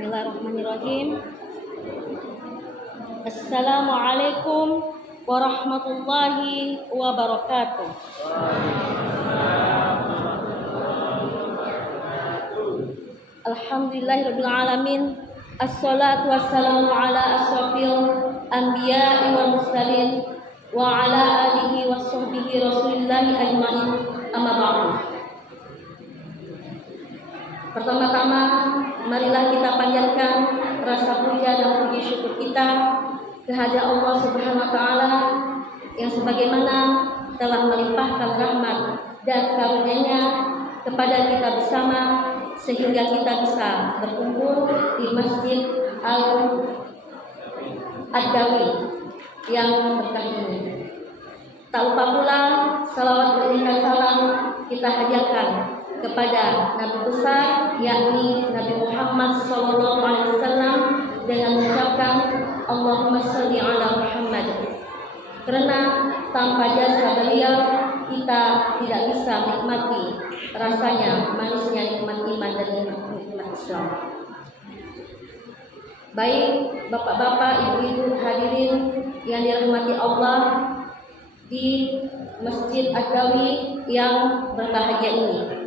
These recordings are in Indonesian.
Bismillahirrahmanirrahim. Assalamualaikum warahmatullahi wabarakatuh. Alhamdulillahirabbil alamin. Assalatu wassalamu ala asrofil anbiya'i wal mursalin wa ala alihi washabbihi rasulillahi ajmain. Amma ba'du. Pertama-tama, marilah kita panjatkan rasa puja dan puji syukur kita kehadirat Allah Subhanahu wa taala yang sebagaimana telah melimpahkan rahmat dan karunia-Nya kepada kita bersama sehingga kita bisa berkumpul di Masjid Al-Adawi yang berkah ini. Tak lupa pula salawat berikan salam kita hadiahkan kepada Nabi besar yakni Nabi Muhammad SAW dengan mengucapkan Allahumma sholli ala Muhammad, karena tanpa jasa beliau kita tidak bisa menikmati rasanya manisnya nikmat iman dan nikmat Islam. Baik bapak-bapak, ibu-ibu hadirin yang dirahmati Allah di Masjid Adawi yang berbahagia ini.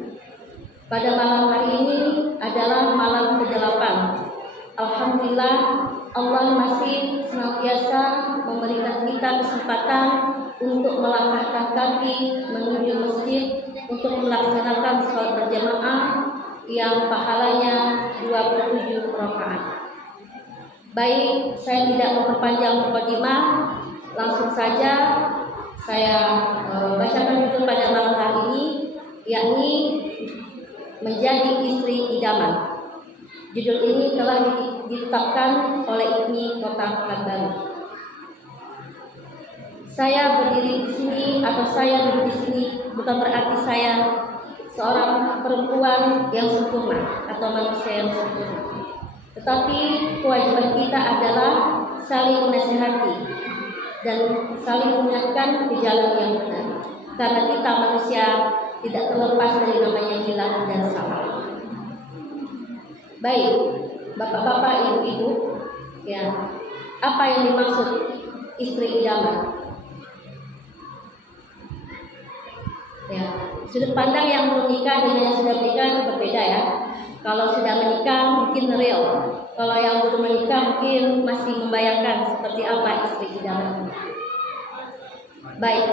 Pada malam hari ini adalah malam ke-8. Alhamdulillah Allah masih senantiasa memberikan kita kesempatan untuk melangkahkan kaki menuju masjid untuk melaksanakan sholat berjamaah yang pahalanya 27 rakaat. Baik, saya tidak memperpanjang mukadimah, langsung saja saya bacakan judul pada malam hari ini, yakni Menjadi Istri Idaman. Judul ini telah ditetapkan oleh IPMI Kota Pekanbaru. Saya berdiri di sini atau saya duduk di sini bukan berarti saya seorang perempuan yang sempurna atau manusia yang sempurna. Tetapi kewajiban kita adalah saling menasihati dan saling mengingatkan ke jalan yang benar. Karena kita manusia tidak terlepas dari namanya hilang dan salah. Baik, bapak-bapak, ibu-ibu, ya, apa yang dimaksud istri idaman? Ya, sudut pandang yang belum menikah dengan yang sudah menikah berbeda ya. Kalau sudah menikah mungkin real, kalau yang belum menikah mungkin masih membayangkan seperti apa istri idaman. Baik,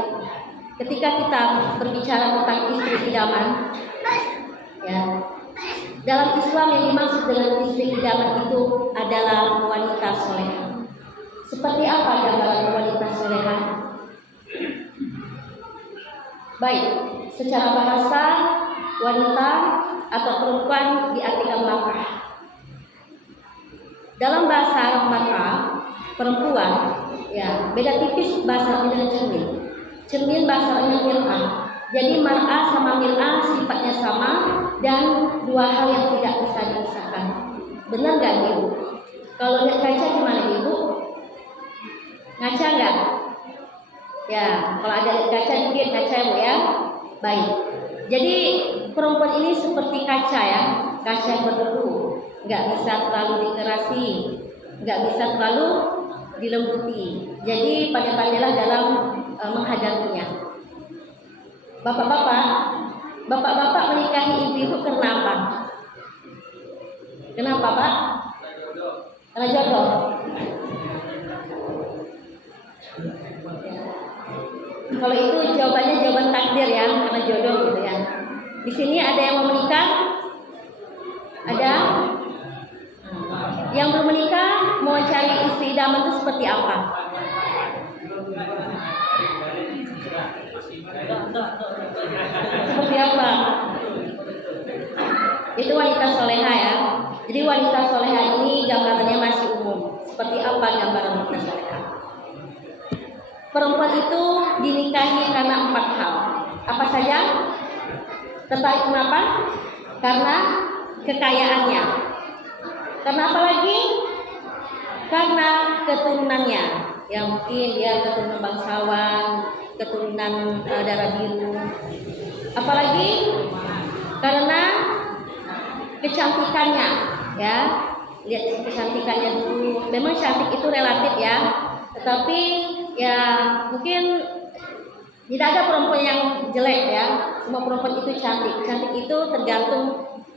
ketika kita berbicara tentang istri idaman, ya, dalam Islam yang dimaksud dengan istri idaman itu adalah wanita soleha. Seperti apa gambaran wanita soleha? Baik, secara bahasa wanita atau perempuan diartikan mar'ah. Dalam bahasa Arab mar'ah, perempuan, ya, beda tipis bahasa dengan cermin. Cermin bahasanya mir'ah. Jadi mar'ah sama mir'ah sifatnya sama dan dua hal yang tidak bisa dipisahkan. Benar nggak Ibu? Kalau lihat kaca gimana Ibu? Ngaca nggak? Ya, kalau ada lihat kaca dikit ngaca Bu ya. Baik. Jadi perempuan ini seperti kaca ya, kaca yang berdebu, nggak bisa terlalu dikerasi, nggak bisa terlalu dilembuti. Jadi pandai-pandailah dalam menghadapinya. Bapak-bapak menikahi ibu-ibu kenapa? Kenapa Pak? Karena jodoh. Kalau itu jawabannya jawaban takdir ya, karena jodoh gitu ya. Di sini ada yang mau menikah? Ada? Yang belum menikah mau cari istri idaman itu seperti apa? Seperti apa? Itu wanita soleha ya. Jadi wanita soleha ini gambarannya masih umum. Seperti apa gambaran wanita soleha? Perempuan itu dinikahi karena 4 hal. Apa saja? Tertarik kenapa? Karena kekayaannya. Karena apa lagi? Karena keturunannya. Yang mungkin dia keturunan bangsawan, keturunan darah biru. Apalagi karena kecantikannya, ya. lihat kecantikannya dulu. Memang cantik itu relatif ya, tetapi ya mungkin tidak ada perempuan yang jelek ya. Semua perempuan itu cantik. Cantik itu tergantung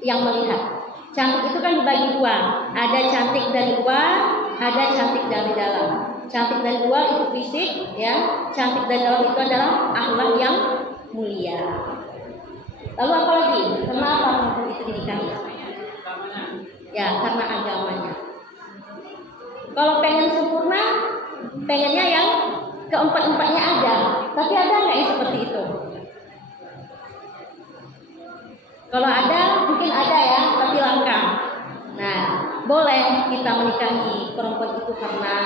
yang melihat. Cantik itu kan dibagi dua. Ada cantik dari luar, ada cantik dari dalam. Cantik dari luar itu fisik ya. Cantik dari dalam itu adalah akhlak yang mulia. Lalu apa lagi? Kenapa perempuan itu dinikahi? Ya, karena agamanya. Kalau pengen sempurna, pengennya yang keempat-empatnya ada. Tapi ada nggak yang seperti itu? Kalau ada, mungkin ada ya, tapi langka. Nah, boleh kita menikahi perempuan itu karena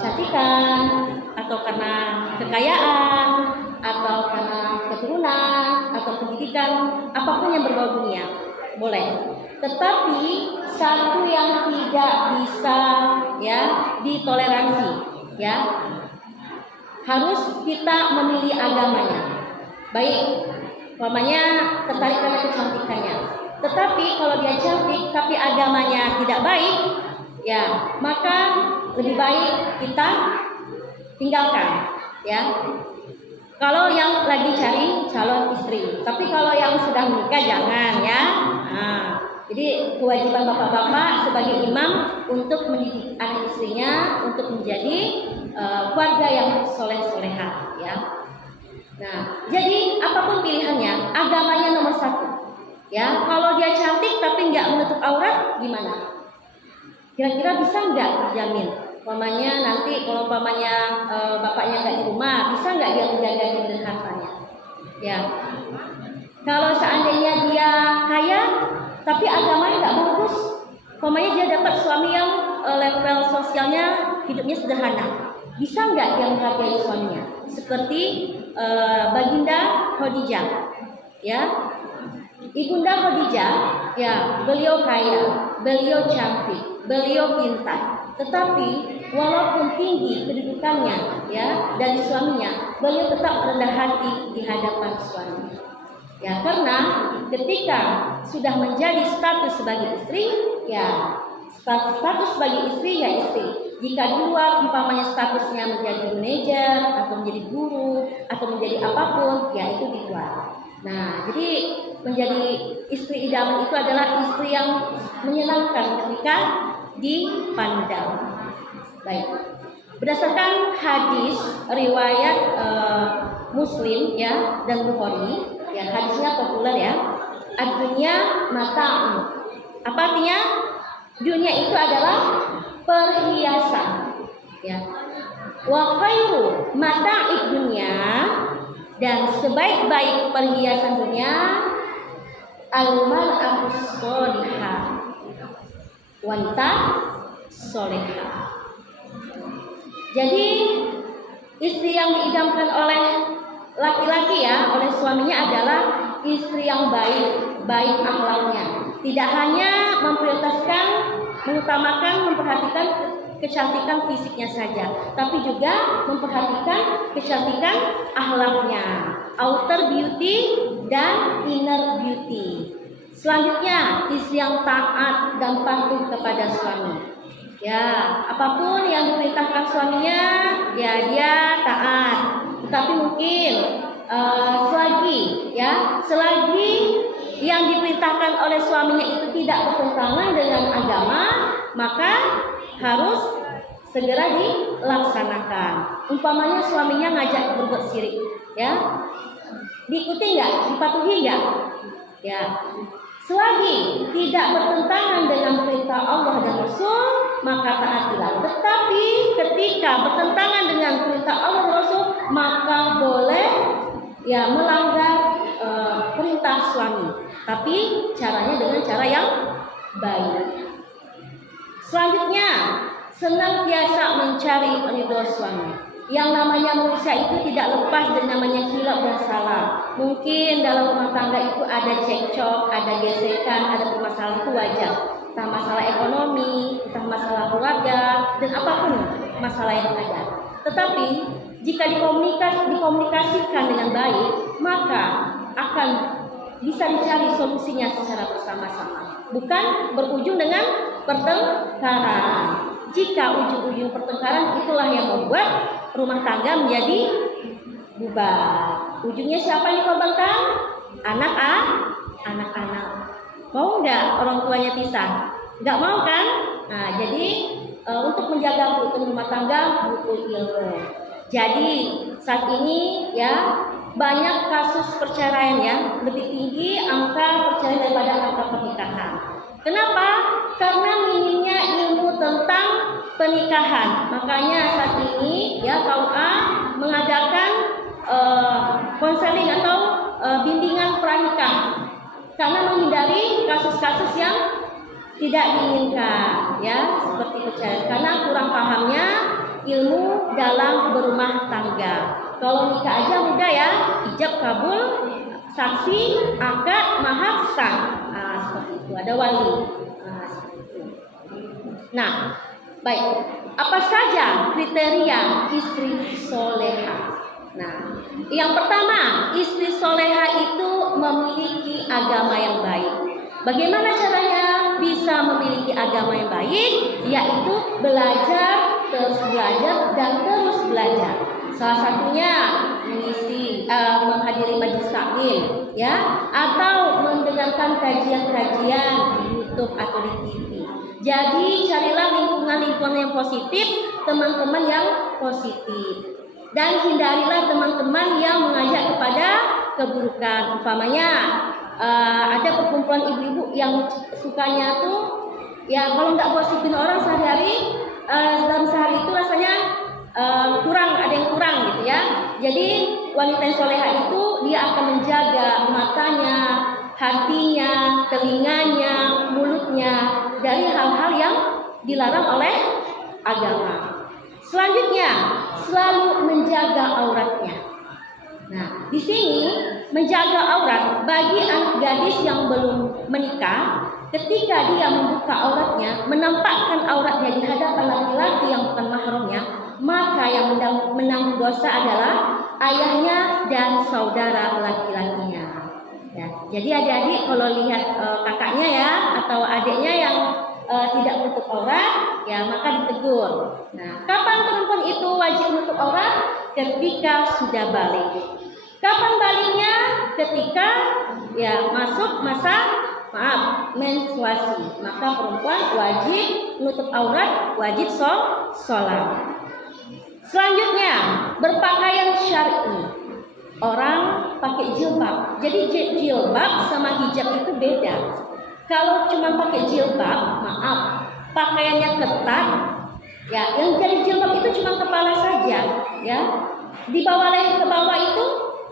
kecantikan, atau karena kekayaan, atau karena keturunan, atau pendidikan, apapun yang berbau dunia, boleh. Tetapi satu yang tidak bisa ya ditoleransi, ya harus kita memilih agamanya. Baik, umpamanya tertarik karena kecantikannya. Tetapi kalau dia cantik tapi agamanya tidak baik, ya maka lebih baik kita tinggalkan, ya. Kalau yang lagi cari calon istri, tapi kalau yang sudah menikah jangan ya. Nah, jadi kewajiban bapak-bapak sebagai imam untuk mendidik anak istrinya untuk menjadi keluarga yang soleh-solehah, ya. Nah, jadi apapun pilihannya, agamanya nomor satu. Ya, kalau dia cantik tapi nggak menutup aurat, gimana? Kira-kira bisa nggak terjamin? Umpamanya nanti kalau umpamanya bapaknya nggak di rumah, bisa nggak dia menjaga diri dan hartanya? Ya. Kalau seandainya dia kaya, tapi agamanya nggak bagus, umpamanya dia dapat suami yang level sosialnya hidupnya sederhana, bisa nggak dia menghargai suaminya? Seperti Baginda Khadijah, ya. Ibunda Khadijah, ya, beliau kaya, beliau cantik, beliau pintar. Tetapi walaupun tinggi kedudukannya, ya, dari suaminya, beliau tetap rendah hati di hadapan suaminya. Ya, karena ketika sudah menjadi status sebagai istri, ya, status sebagai istri ya istri. Jika di luar umpamanya statusnya menjadi manajer atau menjadi guru atau menjadi apapun, ya itu di luar. Nah, jadi menjadi istri idaman itu adalah istri yang menyenangkan ketika dipandang. Baik. Berdasarkan hadis riwayat Muslim ya dan Bukhari, ya hadisnya populer ya. Ad-dunya mata'un. Apa artinya? Dunia itu adalah perhiasan. Ya. Wa khairu mata'id dunya, dan sebaik-baik perhiasan dunia al-mar'atu sholihah, wanita solehah. Jadi istri yang diidamkan oleh laki-laki ya, oleh suaminya adalah istri yang baik akhlaknya. Tidak hanya mengutamakan, memperhatikan kecantikan fisiknya saja, tapi juga memperhatikan kecantikan akhlaknya, outer beauty dan inner beauty. Selanjutnya, istri yang taat dan patuh kepada suami. Ya, apapun yang diperintahkan suaminya, ya dia taat. Tetapi mungkin selagi yang diperintahkan oleh suaminya itu tidak bertentangan dengan agama, maka harus segera dilaksanakan. Umpamanya suaminya ngajak berbuat syirik, ya, diikuti nggak, dipatuhi nggak? Ya, selagi tidak bertentangan dengan perintah Allah dan Rasul, maka taatilah. Tetapi ketika bertentangan dengan perintah Allah dan Rasul, maka boleh ya melanggar perintah suami. Tapi caranya dengan cara yang baik. Selanjutnya, senantiasa mencari ridho suami. Yang namanya manusia itu tidak lepas dari namanya hilaf dan salah. Mungkin dalam rumah tangga itu ada cekcok, ada gesekan, ada permasalahan, itu wajar. Entah masalah ekonomi, entah masalah keluarga, dan apapun masalah yang ada. Tetapi jika dikomunikasikan dengan baik, maka akan bisa dicari solusinya secara bersama-sama, bukan berujung dengan pertengkaran. Jika ujung-ujung pertengkaran itulah yang membuat rumah tangga menjadi bubar. Ujungnya siapa yang dikorbankan? Anak-anak. Mau nggak orang tuanya pisah? Nggak mau kan? Nah, jadi untuk menjaga keutuhan rumah tangga butuh ilmu. Jadi saat ini ya banyak kasus perceraian ya, lebih tinggi angka perceraian daripada angka pernikahan. Kenapa? Karena minimnya ilmu tentang pernikahan. Makanya saat ini ya KUA mengadakan konseling atau bimbingan pranikah karena menghindari kasus-kasus yang tidak diinginkan ya, seperti perceraian karena kurang pahamnya ilmu dalam berumah tangga. Kalau nikah aja mudah ya, ijab kabul, saksi, akad, mahar, sah. Nah, seperti itu, ada wali. Nah, seperti itu. Nah, baik. Apa saja kriteria istri soleha? Nah, yang pertama, istri soleha itu memiliki agama yang baik. Bagaimana caranya bisa memiliki agama yang baik? Yaitu belajar, terus belajar, dan terus belajar. Salah satunya mengisi, menghadiri majelis taklim, ya, atau mendengarkan kajian-kajian di YouTube atau di TV. Jadi carilah lingkungan-lingkungan yang positif, teman-teman yang positif. Dan hindarilah teman-teman yang mengajak kepada keburukan. Umpamanya ada perkumpulan ibu-ibu yang sukanya tuh ya kalau nggak gosipin orang sehari-hari, dalam sehari itu rasanya kurang, ada yang kurang gitu ya. Jadi wanita yang soleha itu dia akan menjaga matanya, hatinya, telinganya, mulutnya dari hal-hal yang dilarang oleh agama. Selanjutnya, selalu menjaga auratnya. Nah, di sini menjaga aurat bagi anak gadis yang belum menikah, ketika dia membuka auratnya, menampakkan auratnya di hadapan laki-laki yang bukan mahramnya, maka yang menanggung dosa adalah ayahnya dan saudara laki-lakinya. Ya, jadi adik-adik kalau lihat kakaknya ya atau adiknya yang tidak menutup aurat, ya maka ditegur. Nah, kapan perempuan itu wajib menutup aurat? Ketika sudah balik. Kapan baliknya? Ketika ya masuk masa menstruasi. Maka perempuan wajib menutup aurat, wajib sholat. Selanjutnya, berpakaian syar'i. Orang pakai jilbab. Jadi jilbab sama hijab itu beda. Kalau cuma pakai jilbab, pakaiannya ketat, ya, yang jadi jilbab itu cuma kepala saja, ya. Di bawah leher ke bawah itu,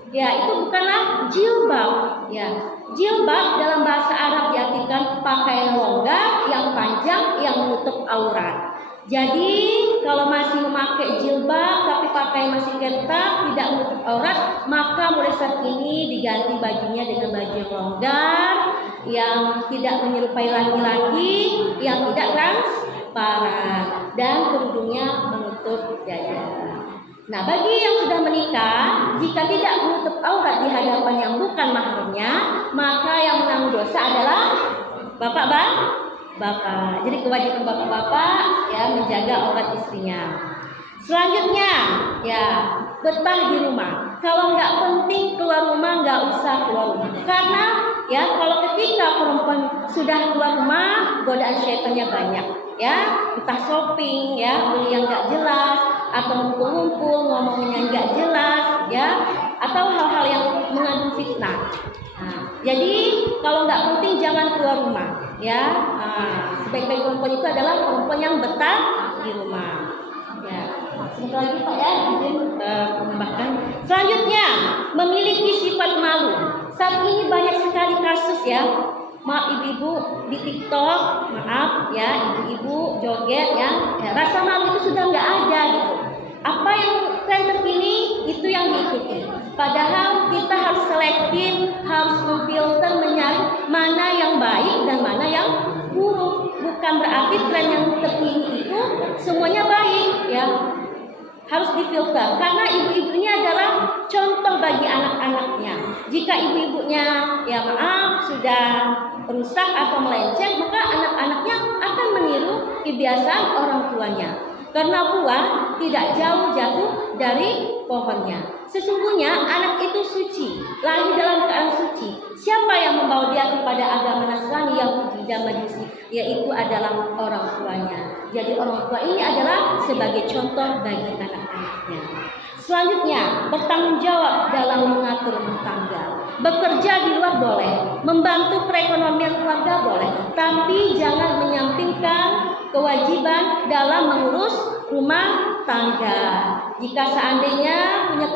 ya, itu bukanlah jilbab, ya. Jilbab dalam bahasa Arab diartikan pakaian longgar yang panjang yang menutup aurat. Jadi kalau masih memakai jilbab tapi pakaian masih ketat tidak menutup aurat, maka mulai saat ini diganti bajunya dengan baju yang longgar, yang tidak menyerupai laki-laki, yang tidak transparan, dan kerudungnya menutup dada. Nah, bagi yang sudah menikah, jika tidak menutup aurat di hadapan yang bukan mahramnya, maka yang menanggung dosa adalah bapak. Jadi kewajiban bapak-bapak ya menjaga aurat istrinya. Selanjutnya, ya betah di rumah. Kalau nggak penting keluar rumah, nggak usah keluar rumah. Karena ya kalau ketika perempuan sudah keluar rumah, godaan syaitannya banyak. Ya, entah shopping, ya beli yang nggak jelas, atau ngumpul-ngumpul ngomongnya nggak jelas, ya, atau hal-hal yang mengandung fitnah. Nah, jadi kalau nggak penting jangan keluar rumah. Ya, sebaik-baik perempuan itu adalah perempuan yang betah di rumah. Ya, sebentar lagi Pak ya, izin menambahkan. Selanjutnya, memiliki sifat malu. Saat ini banyak sekali kasus ya. Maaf ibu-ibu di TikTok, maaf ya ibu-ibu joget ya, rasa malu itu sudah nggak ada gitu. Apa yang tren terkini itu yang diikuti. Padahal kita harus selektif, harus memfilter, menyaring mana yang baik dan mana yang buruk. Bukan berarti tren yang terkini itu semuanya baik ya. harus difilter karena ibu-ibu ini adalah contoh bagi anak-anaknya. Jika ibu-ibunya ya maaf sudah rusak atau melenceng, maka anak-anaknya akan meniru kebiasaan orang tuanya. Karena buah tidak jauh jatuh dari pohonnya. Sesungguhnya anak itu suci, lahir dalam keadaan suci. Siapa yang membawa dia kepada agama Nasrani, Yahudi, dan Majusi? Yaitu adalah orang tuanya. Jadi orang tua ini adalah sebagai contoh bagi anak-anaknya. Selanjutnya, bertanggung jawab dalam mengatur rumah tangga. Bekerja di luar boleh, membantu perekonomian keluarga boleh, tapi jangan menyampingkan kewajiban dalam mengurus rumah tangga. Jika seandainya punya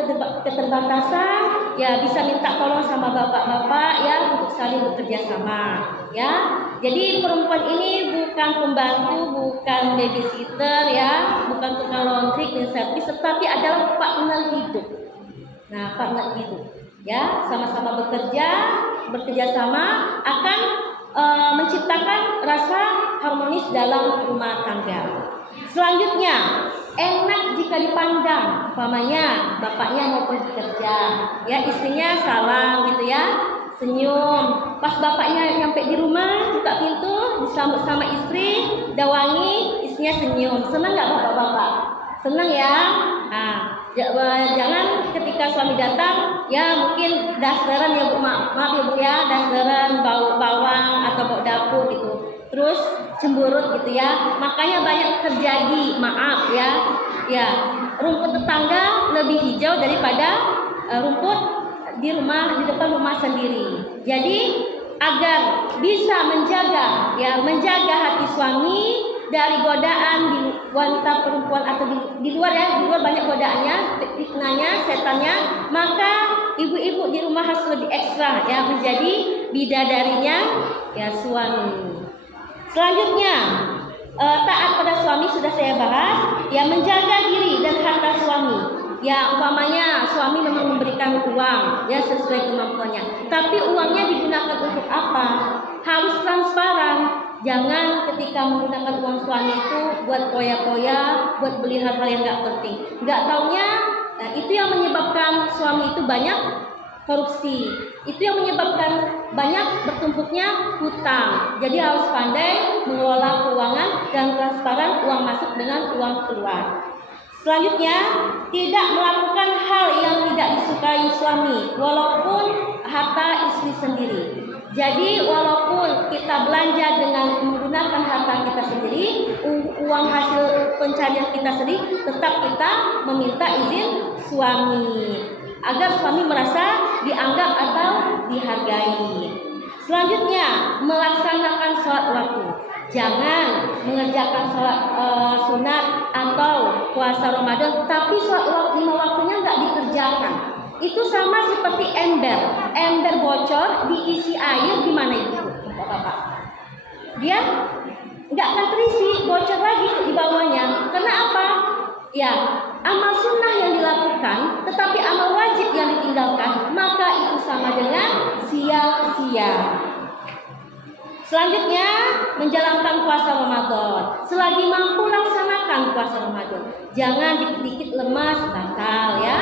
keterbatasan, ya bisa minta tolong sama bapak-bapak ya untuk saling bekerja sama, ya. Jadi perempuan ini bukan pembantu, bukan babysitter, ya, bukan tukang laundry dan servis, tetapi adalah partner hidup. Nah, partner hidup, ya, sama-sama bekerja sama akan menciptakan rasa harmonis dalam rumah tangga. Selanjutnya, enak jika dipandang, umpamanya bapaknya mau pergi kerja, ya istrinya salam gitu ya, senyum. Pas bapaknya nyampe di rumah, buka pintu, disambut sama istri, dawangi, istrinya senyum. Senang nggak bapak-bapak? Senang ya? Nah, jangan ketika suami datang, ya mungkin dasdaran ya bu, maaf ya bu ya, dasdaran bau bawang atau bau dapur gitu. Terus cemberut gitu ya, makanya banyak terjadi, maaf ya, ya rumput tetangga lebih hijau daripada rumput di depan rumah sendiri. Jadi agar bisa menjaga hati suami dari godaan di wanita perempuan atau di luar ya, di luar banyak godaannya, fitnahnya, setannya, maka ibu-ibu di rumah harus lebih ekstra ya menjadi bidadarinya ya suami. Selanjutnya, taat pada suami sudah saya bahas, ya menjaga diri dan harta suami. Ya umpamanya suami memang memberikan uang ya sesuai kemampuannya, tapi uangnya digunakan untuk apa? Harus transparan. Jangan ketika menggunakan uang suami itu buat poya-poya, buat beli hal-hal yang nggak penting. Nggak taunya, nah, itu yang menyebabkan suami itu banyak korupsi. Itu yang menyebabkan banyak bertumpuknya hutang. Jadi harus pandai mengelola keuangan dan transparan uang masuk dengan uang keluar. Selanjutnya, tidak melakukan hal yang tidak disukai suami, walaupun harta istri sendiri. Jadi walaupun kita belanja dengan menggunakan harta kita sendiri, uang hasil pencarian kita sendiri, tetap kita meminta izin suami agar suami merasa dianggap atau dihargai. Selanjutnya, melaksanakan sholat waktu. Jangan mengerjakan sholat sunat atau puasa Ramadan, tapi sholat 5 waktunya nggak dikerjakan. Itu sama seperti ember bocor diisi air, gimana itu, bapak-bapak? Dia nggak akan terisi, bocor lagi di bawahnya. Karena apa? Ya, amal sunnah yang dilakukan, tetapi amal wajib yang ditinggalkan, maka itu sama dengan sia-sia. Selanjutnya, menjalankan puasa Ramadan. Selagi mampu laksanakan puasa Ramadan. Jangan dikit-dikit lemas, batal ya.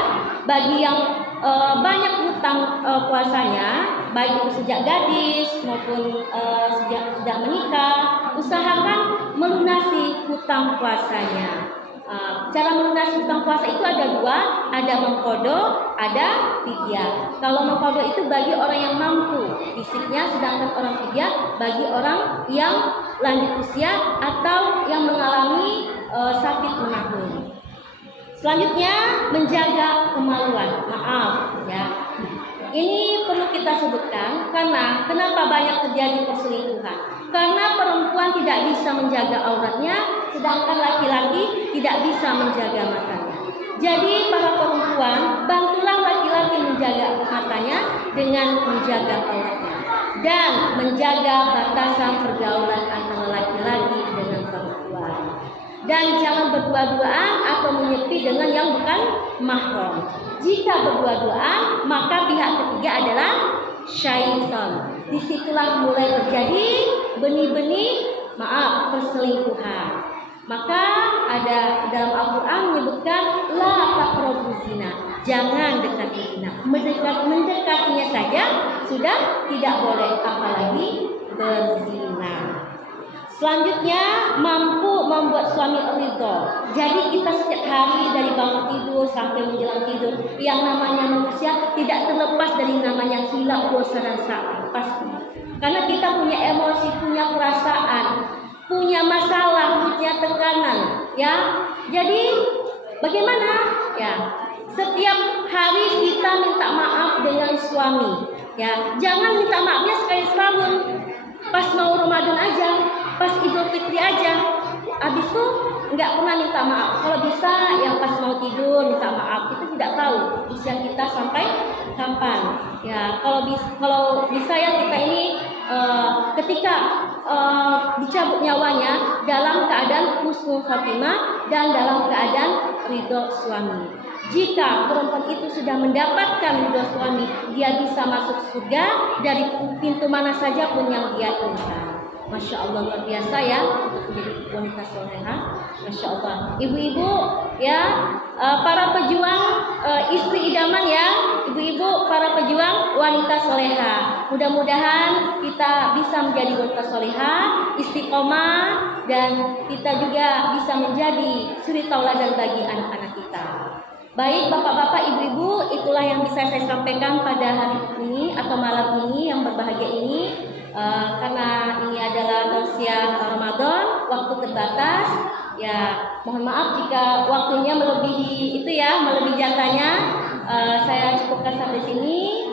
Bagi yang banyak hutang puasanya, baik itu sejak gadis maupun sejak sudah menikah, usahakan melunasi hutang puasanya. Cara melunasi hutang puasa itu ada 2, ada mengqadha, ada fidyah. Kalau mengqadha itu bagi orang yang mampu fisiknya, sedangkan orang fidyah bagi orang yang lanjut usia atau yang mengalami sakit menahun. Selanjutnya, menjaga kemaluan. Maaf ya. Ini perlu kita sebutkan karena kenapa banyak terjadi perselingkuhan? Karena perempuan tidak bisa menjaga auratnya, sedangkan laki-laki tidak bisa menjaga matanya. Jadi para perempuan, bantulah laki-laki menjaga matanya dengan menjaga auratnya dan menjaga batasan pergaulan antara laki-laki dengan perempuan. Dan jangan berdua-duaan atau menyepi dengan yang bukan mahram. Jika berdua-duaan, maka pihak ketiga adalah syaitan. Disitulah mulai terjadi benih-benih perselingkuhan. Maka ada dalam Al-Quran menyebutkan la taqrabuz zina, jangan dekati zina. Mendekatinya saja sudah tidak boleh, apalagi berzina. Selanjutnya, mampu membuat suami ridho. Jadi kita setiap hari dari bangun tidur sampai menjelang tidur, yang namanya manusia tidak terlepas dari namanya hilaf dosa dan salah, pasti. Karena kita punya emosi, punya perasaan, punya masalah, punya tekanan, ya. Jadi bagaimana? Ya, setiap hari kita minta maaf dengan suami, ya. Jangan minta maafnya sekali setahun, pas mau Ramadan aja, pas Idul Fitri aja. Habis itu nggak pernah minta maaf. Kalau bisa yang pas mau tidur minta maaf, itu tidak tahu usia kita sampai kapan. Ya, kalau bisa ya kita ini ketika dicabut nyawanya dalam keadaan husnul khotimah dan dalam keadaan ridho suami. Jika perempuan itu sudah mendapatkan ridho suami, dia bisa masuk surga dari pintu mana saja pun yang dia inginkan. Masya Allah, luar biasa ya untuk menjadi wanita soleha. Masya Allah, ibu-ibu ya, para pejuang istri idaman ya, ibu-ibu para pejuang wanita soleha. Mudah-mudahan kita bisa menjadi wanita soleha, istiqomah, dan kita juga bisa menjadi suri tauladan bagi anak-anak kita. Baik bapak-bapak, ibu-ibu, itulah yang bisa saya sampaikan pada hari ini atau malam ini yang berbahagia ini. Karena ini adalah tausiah Ramadan, waktu terbatas, ya mohon maaf jika waktunya melebihi itu ya, melebihi jatahnya. Saya cukupkan sampai sini.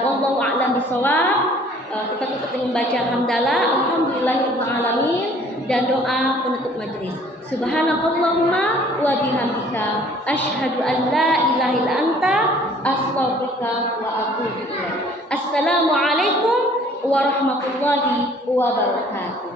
Wallahu a'lam bishawab. Kita tutup dengan baca hamdalah, alhamdulillahirabbil alamin, dan doa penutup majelis. Subhanakallahumma wa bihamdika asyhadu an la ilaha illa anta astaghfiruka wa atubu ilaik. Assalamualaikum warahmatullahi wabarakatuh.